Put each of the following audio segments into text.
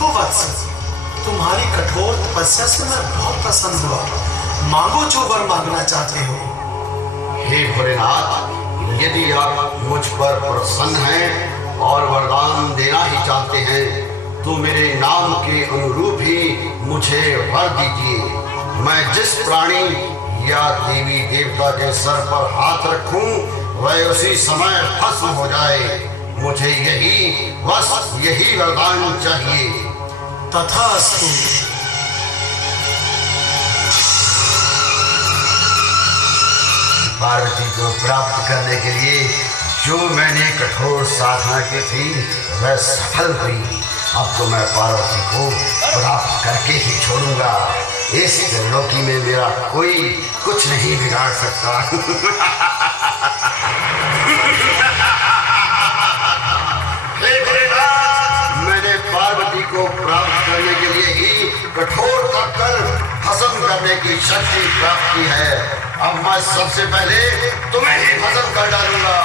तो वत्स, तुम्हारी कठोर तपस्या से मैं बहुत प्रसन्न हुआ। मांगो जो वर मांगना चाहते हो। हे भोलेनाथ, यदि आप मुझ पर प्रसन्न हैं और वरदान देना ही चाहते हैं तो मेरे नाम के अनुरूप ही मुझे वर दीजिए। मैं जिस प्राणी या देवी देवता के सर पर हाथ रखूं वह उसी समय भस्म हो जाए। मुझे यही वरदान चाहिए। तथास्तु। पार्वती को प्राप्त करने के लिए जो मैंने कठोर साधना की थी वह सफल हुई। अब तो मैं पार्वती को प्राप्त करके ही छोड़ूंगा। इस त्रिलोकी में मेरा कोई कुछ नहीं बिगाड़ सकता। मैंने पार्वती को प्राप्त करने के लिए ही कठोर कर भस्म करने की शक्ति प्राप्त की है। अब मैं सबसे पहले तुम्हें ही भस्म कर डालूंगा।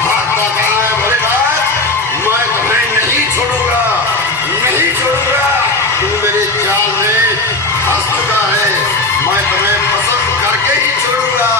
भागता कहाँ है भोलेनाथ? मैं तुम्हें नहीं छोड़ूंगा, नहीं छोड़ूंगा। तू मेरे जाल में फंस चुका है। मैं तुम्हें पसंद करके ही छोड़ूंगा।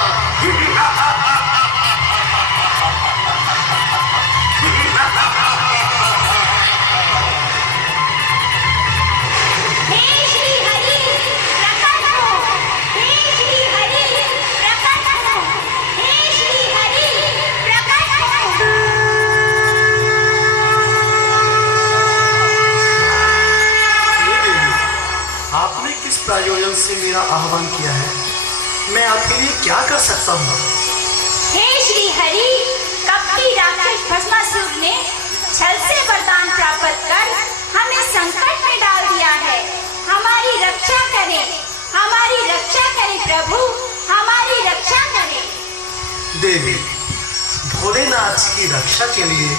प्रयोजन से मेरा आह्वान किया है, मैं आपके लिए क्या कर सकता हूँ? हे श्री हरि, कपटी राक्षस भस्मासुर ने छल से वरदान प्राप्त कर हमें संकट में डाल दिया है। हमारी रक्षा करें, हमारी रक्षा करें प्रभु, हमारी रक्षा करें। देवी, भोलेनाथ की रक्षा के लिए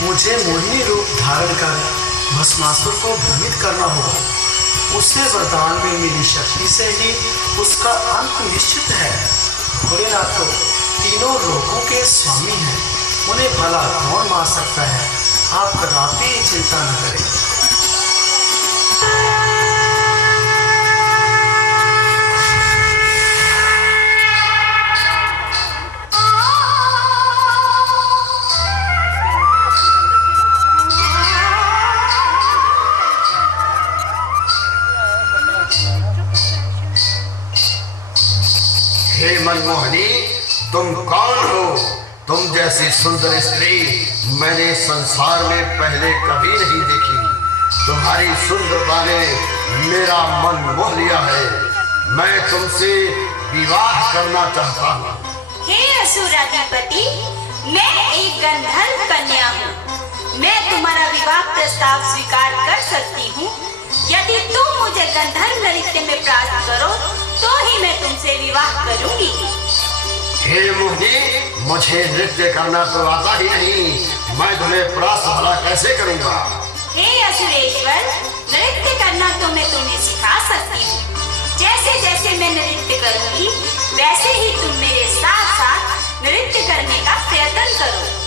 मुझे मोहिनी रूप धारण कर भस्मासुर को भ्रमित करना होगा। उसे वरदान में मिली शक्ति से ही उसका अंत निश्चित है। भोलेनाथ तो तीनों लोकों के स्वामी हैं, उन्हें भला कौन मार सकता है? आप कदापि चिंता न करें। हे मनमोहनी, तुम कौन हो? तुम जैसी सुंदर स्त्री मैंने संसार में पहले कभी नहीं देखी। तुम्हारी सुंदरता ने मेरा मन मोह लिया है। मैं तुमसे विवाह करना चाहता हूँ। हे असुराधिपति, मैं एक गंधर्व कन्या हूँ। मैं तुम्हारा विवाह प्रस्ताव स्वीकार कर सकती हूँ यदि तुम मुझे गंधर्व नृत्य में प्राप्त करो तो ही मैं तुमसे विवाह करूंगी। हे मोहिनी, मुझे नृत्य करना तो आता ही नहीं। मैं तुम्हें प्राप्त भला कैसे करूंगा? हे असुरेश्वर, नृत्य करना तो मैं तुम्हें सिखा सकती हूँ। जैसे जैसे मैं नृत्य करूंगी वैसे ही तुम मेरे साथ साथ नृत्य करने का प्रयत्न करो।